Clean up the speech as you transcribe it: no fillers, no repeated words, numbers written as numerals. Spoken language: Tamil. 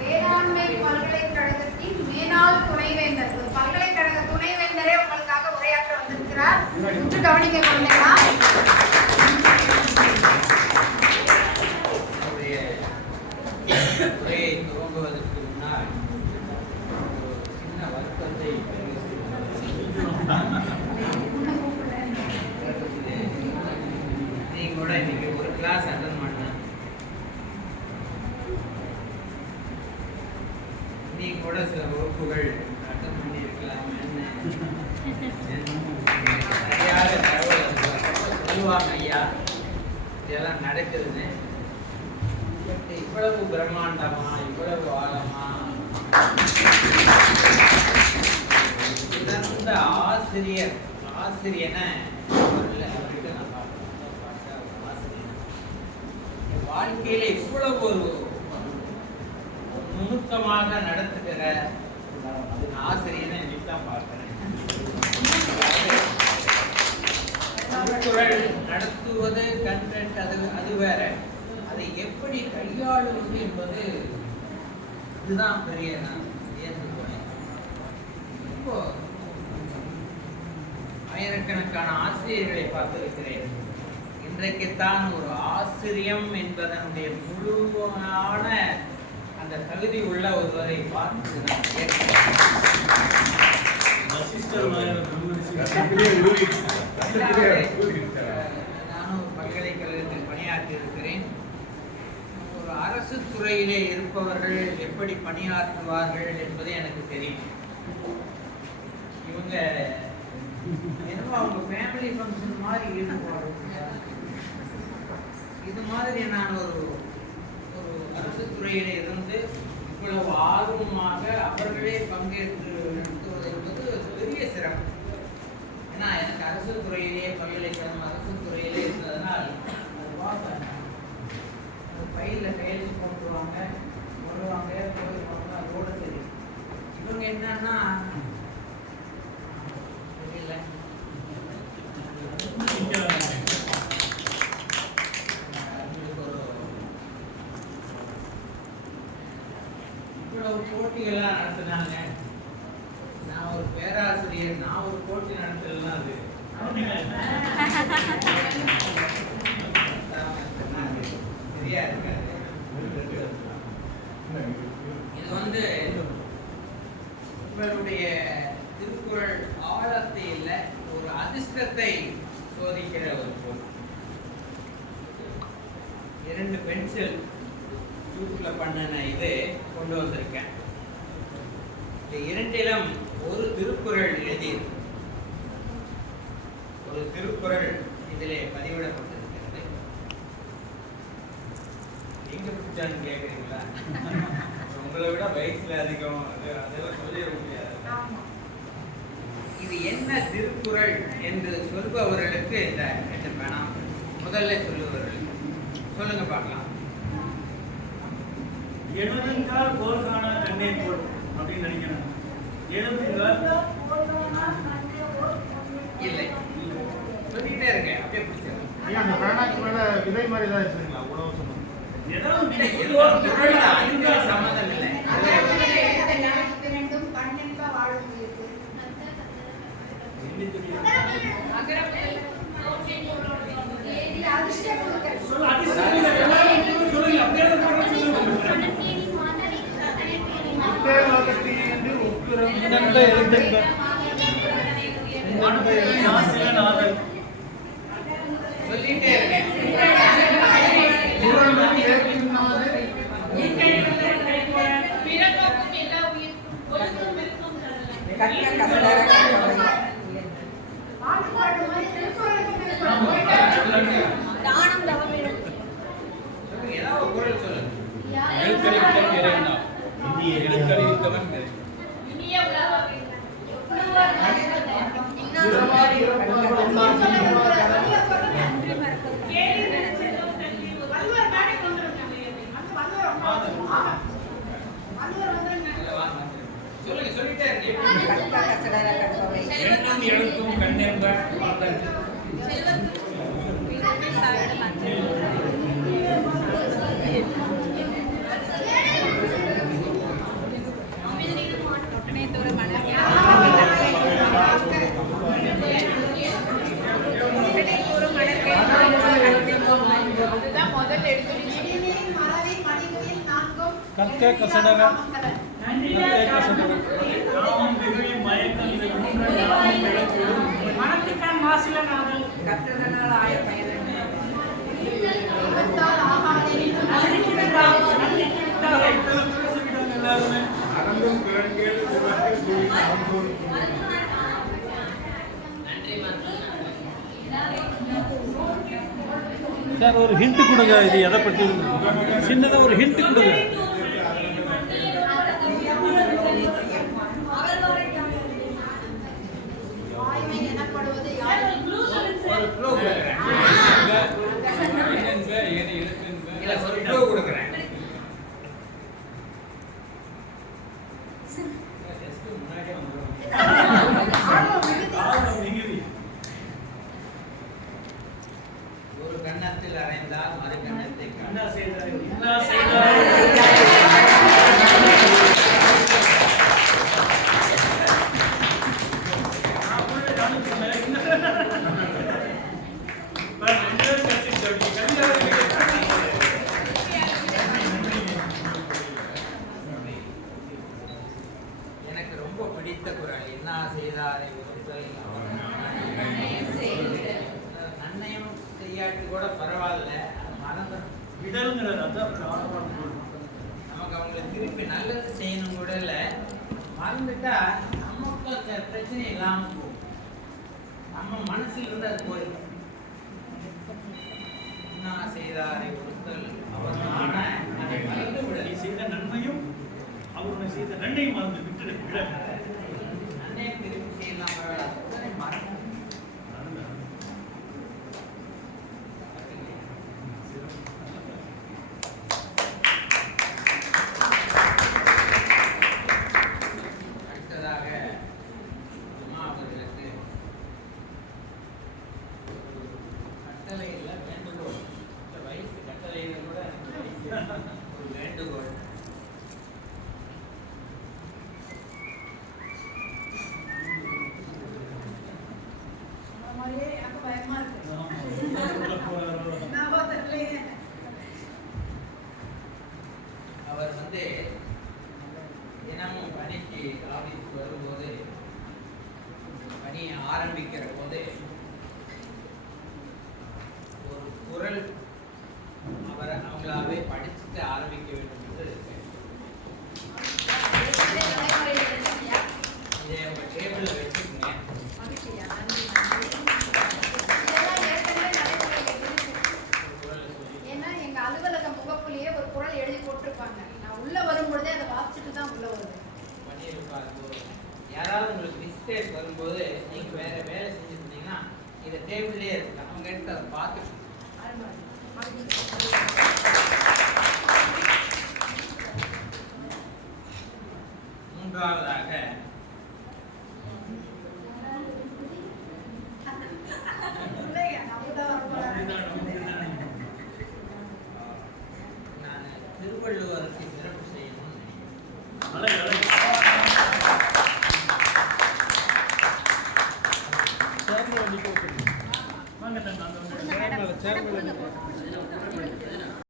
வேளாண்மை பல்கலைக்கழகத்தின் மேனாள் துணைவேந்தர், பல்கலைக்கழக துணைவேந்தரே உங்களுக்காக உரையாற்ற வந்திருக்கிறார். உற்று கவனிக்க கொள்ளையா? உரையை துவங்குவதற்கு முன்னால் சின்ன வருத்தத்தை நீ கூட இன்னைக்கு ஒரு கிளாஸ் அட்டன் பண்ண, நீ கூட சில வகுப்புகள் அட்டன் பண்ணி இருக்கலாம். சரியாக தகவல் சொல்லுவாங்க, ஐயா இதெல்லாம் நடக்குதுன்னு. இவ்வளவு பிரம்மாண்டமா, இவ்வளவு ஆழமா சிறந்த ஆசிரியனை அவர்கிட்ட நான் பார்த்தேன். வாழ்க்கையில இவ்வளவு ஒரு நுணுக்கமாக நடத்துகிற ஆசிரியனை இன்னைக்கு தான் பார்க்கிறேன். திருக்குறள் நடத்துவது கண்டென்ட் அது வேற, அதை எப்படி கையாளுவது என்பது இதுதான் பெரிய நான் வியந்து போனேன். இப்போ ஆயிரக்கணக்கான ஆசிரியர்களை பார்த்திருக்கிறேன். இன்றைக்குத்தான் ஒரு ஆசிரியம் என்பதனுடைய முழுமையான அந்த தகுதி உள்ள ஒருவரை பார்த்து நானும் பல்கலைக்கழகத்தில் பணியாற்றி இருக்கிறேன். ஒரு அரசு துறையிலே இருப்பவர்கள் எப்படி பணியாற்றுவார்கள் என்பது எனக்கு தெரியும். இவங்க என்னவோ அவங்க ஃபேமிலி ஃபங்க்ஷன் மாதிரி ஈடுபாடு. இது மாதிரி நான் ஒரு அரசு துறையிலே இருந்து இவ்வளவு ஆர்வமாக அவர்களே பங்கேற்று நடத்துவது என்பது பெரிய சிரமம். ஏன்னா எனக்கு அரசு துறையிலேயே பல்கலைக்கழகம் அரசு துறையிலே இருந்ததனால் அது பார்ப்பேன். ஃபைலில் கையெழுத்து போட்டுருவாங்க, வருவாங்க, போயிடுவாங்க, அதோட சரி. இவங்க என்னன்னா தெரியல, இவ்வளவு போட்டிகள்லாம் நடத்தினாங்க. நான் ஒரு பேராசிரியர், நான் ஒரு போட்டி நடத்தலாம். அது சரியா இருக்காது. இது வந்து உங்களுடைய திருக்குறள் ஆழத்தை இல்லை, ஒரு அதிர்ஷ்டத்தை சோதிக்கிற ஒரு போட்டி. 2 பென்சில் தூக்குல பண்ணின இது கொண்டு வந்திருக்கேன். இந்த 2லும் ஒரு திருக்குறள் எழுதியிருக்கு. ஒரு திருக்குறள் இதிலே பதிவிடப்பட்டிருக்கிறது. எங்க பிடிச்சான்னு கேட்குறீங்களா? உங்களை விட வயசுல அதிகம், அதெல்லாம் சொல்லிட முடியாது. இது என்ன திருக்குறள் என்று சொல்பவர்களுக்கு இந்த 2 பேனாம் முதல்ல சொல்லுபவர்களுக்கு சொல்லுங்க பார்க்கலாம். எழுதுங்கால் கோல்கான கண்ணே போல் அப்படின்னு நினைக்கிறேன். எழுதுங்கால் இல்லை, சொல்லிட்டே இருங்க, அப்படியே பிடிச்சிருங்க. அந்த பேனாக்கு மேல விதை மாதிரி தான் இருக்குங்களா? அவ்வளவு சொன்னோம். சம்மந்தம் இல்லை. சொல்லிட்டே இருக்கேன். ஏதாவது குரல் சொல்லுங்க. வள்ளுவர் சொல்லிட்டே இருக்கீங்க. எண்ணம் எழுத்தும் கண்ணென்ப பார்த்தாச்சு. அதுதான் முதல் எழுத்து. இடிநீர் மறவி மணிகளில் நான்கும் கற்க கசடர கற்க கசடர நாமம் வெகுளி மயக்கம் இது மூன்று நாமம் விளக்கு மனத்திற்கான் வாசில நாதல் கற்றதனால் ஆய பயன் தெய்வத்தால் ஆகாதே எல்லாருமே அறந்தும் கிழங்கேள் சிவர்கள் கூறி அறந்தோர் சார் ஒரு ஹிண்ட் கொடுங்க, இது எதை பற்றி சின்னதாக ஒரு ஹிண்ட் கொடுங்க. வாய்மை எனப்படுவது யார்? ஒரு க்ளூ கொடுக்குறேன். இல்ல ஒரு க்ளூ கொடுக்குறேன். முன்னாடியே வந்துடும். ஆர்வம் மிகுதி. ஒரு கன்னத்தில் அறைந்தால் மறு கன்னத்தை என்ன செய்தார் என்ன செய்தார் எனக்கு ரொம்ப பிடித்த குறள். என்ன செய்தாரை ஒருத்தல் நன்மையும் செய்யாட்டி கூட பரவாயில்ல, மறந்து இடல்ங்கிறது அதான் ஆர்வம். நமக்கு அவங்களுக்கு திருப்பி நல்லது செய்யணும் கூட இல்லை, மறந்துட்டா நமக்கு அந்த பிரச்சனை இல்லாமல் போகும். நம்ம மனசுல இருந்து அது போயிடும். என்ன செய்தாரை ஒருத்தல் அவர் நாண அதை மறந்து விட. நீ செய்த நன்மையும் அவருடைய செய்த நன்மையும் மறந்து விட்டுடு. நன்மையை திருப்பி செய்யலாம் பரவாயில்ல, அதனை மறந்து அடுத்ததாக அம்மா அவர்களுக்கு கட்டளையில் வேண்டுகோள். இந்த வயசு கட்டளையில் கூட எனக்கு ஒரு வேண்டுகோள். அந்த மாதிரியே எனக்கு பயமா இருக்கு. என்னவோ தெரியலையே. அவர் தினமும் பணிக்கு ஆபீஸ் வரும்போது, பணியை ஆரம்பிக்கிற போது ஒரு குறள் அவங்களாவே படிச்சுட்டு ஆரம்பிக்க வேண்டும் என்று இருக்கேன். இதை உங்க டேபிள்ல வச்சுக்கோங்க. மகிழ்ச்சியா, நன்றி, நன்றி. இதெல்லாம் ஏற்கனவே நடைமுறையில் இருக்கு. ஒரு குறளை சொல்லி ஏன்னா எங்க அலுவலக முகப்புலயே ஒரு குறள் எழுதி போட்டிருப்பாங்க. நான் உள்ள வரும்பொழுதே அதை வாசிச்சுட்டு தான் உள்ள வருவேன். பண்ணியிருப்பார். யாராவது உங்களுக்கு மிஸ்டேக் வரும்போது நீங்க வேற வேலை செஞ்சுட்டு இருந்தீங்கன்னா இதை டேபிள்லேயே இருக்கு, அவங்க எடுத்து அதை பார்த்துட்டு அருமை. மகிழ்ச்சி. மூன்றாவதாக இல்லையா, அப்படிதான் வரப்போறாங்க. நான் திருவள்ளுவருக்கு சிறப்பு செய்யணும்னு நினைக்கிறேன். அலை அலை வாங்க தங்க அந்த கொடுங்க, மேடம். கொடுங்க.